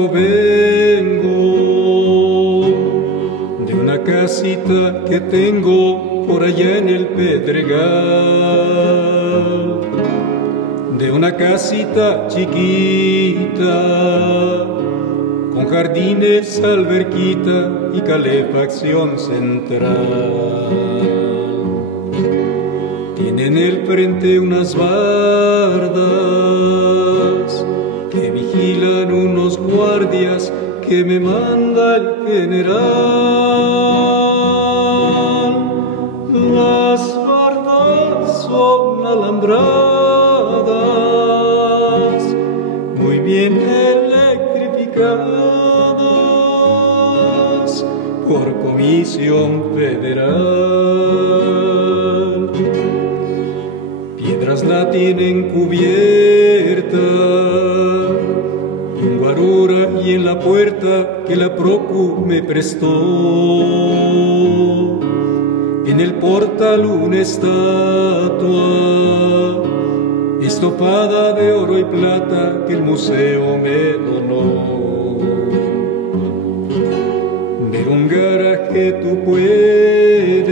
Jalisco vengo, de una casita que tengo por allá en el Pedregal, de una casita chiquita, con jardines, alberquita y calefacción central. Tiene en el frente unas bardas que vigilan unos guardias que me manda el general. Las bardas son alambradas, muy bien electrificadas por Comisión Federal. Piedras la tienen cubierta, un guarura y en la puerta que la Procu me prestó. En el portal una estatua estofada de oro y plata que el museo me donó. Ver un garaje tú puedes,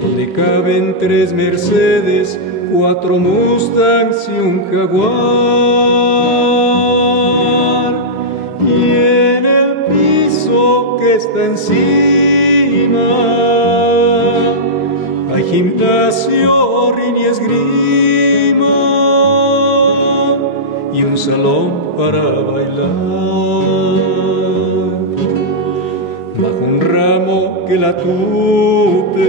donde caben 3 Mercedes, 4 Mustangs y un Jaguar. Y en el piso que está encima hay gimnasio, ring y esgrima y un salón para bailar. Bajo un ramo que la tupe,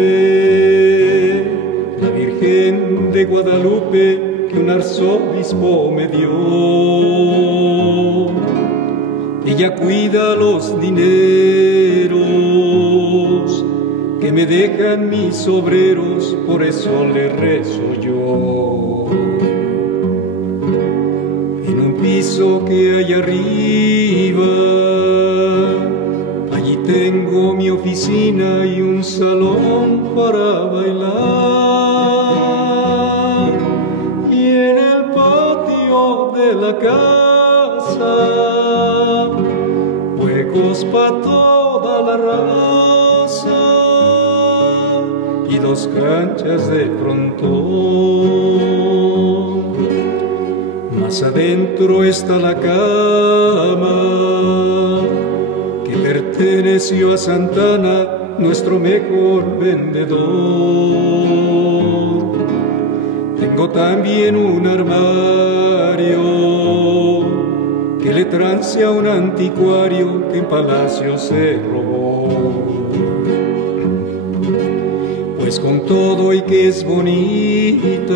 la Virgen de Guadalupe que un arzobispo me dio. Ella cuida los dineros que me dejan mis obreros, por eso le rezo yo. En un piso que hay arriba, allí tengo mi oficina y un salón para bailar. Y en el patio de la casa, juegos para toda la raza y 2 canchas de frontón. Más adentro está la cama que perteneció a Santana, nuestro mejor vendedor. Tengo también un armario que le trance a un anticuario que en Palacio se robó. Pues con todo y que es bonita,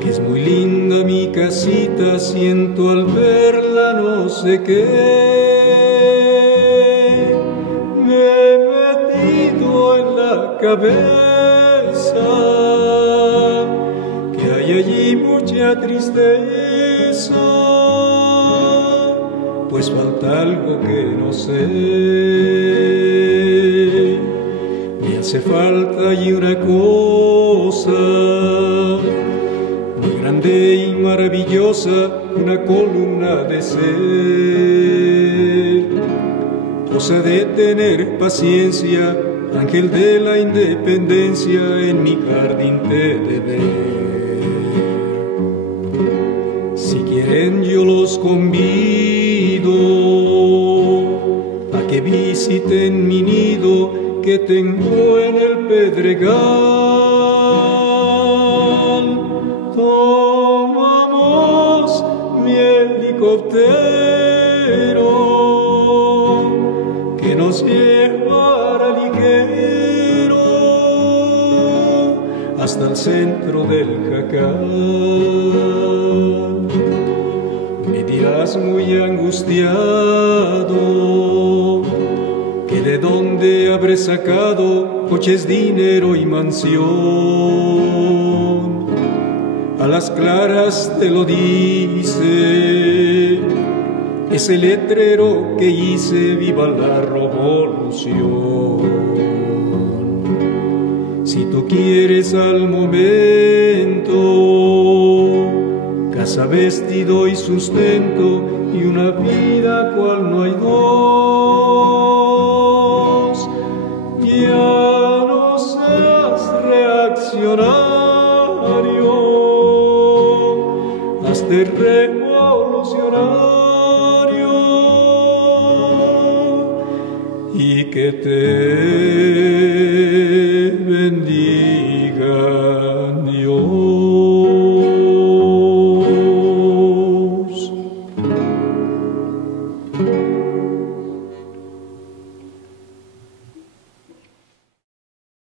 que es muy linda mi casita, siento al verla no sé qué. Me he metido en la cabeza que hay allí mucha tristeza, pues falta algo que no sé. Me hace falta allí una cosa muy grande y maravillosa, una columna de ser, cosa de tener paciencia, ángel de la independencia, en mi jardín te de ver. Si quieren yo los convido a que visiten mi nido que tengo en el Pedregal. Tomamos mi helicóptero que nos llevará ligero hasta el centro del Jacal. Me dirás muy angustiado que de dónde habré sacado coches, dinero y mansión. A las claras te lo dice ese letrero que hice: viva la revolución. Si tú quieres al momento casa, vestido y sustento, y una vida cual no hay dos. Ya no seas reaccionario, hazte revolucionario, y que te bendiga.